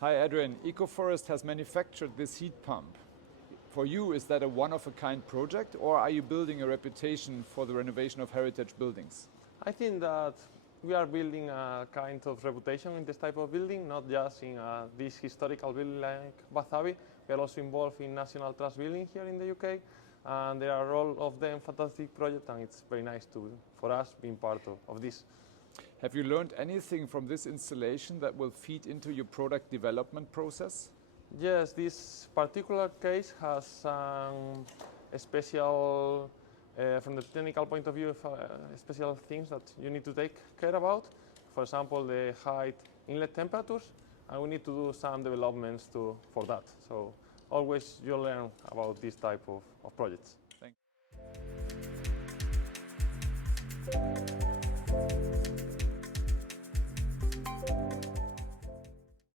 Hi Adrian, EcoForest has manufactured this heat pump. For you, is that a one-of-a-kind project, or are you building a reputation for the renovation of heritage buildings? I think that we are building a kind of reputation in this type of building, not just in this historical building like Bath Abbey. We are also involved in National Trust building here in the UK, and there are all of them fantastic projects, and it's very nice for us being part of this. Have you learned anything from this installation that will feed into your product development process? Yes, this particular case has a special, from the technical point of view, special things that you need to take care about. For example, the high inlet temperatures, and we need to do some developments for that. So always you learn about this type of projects.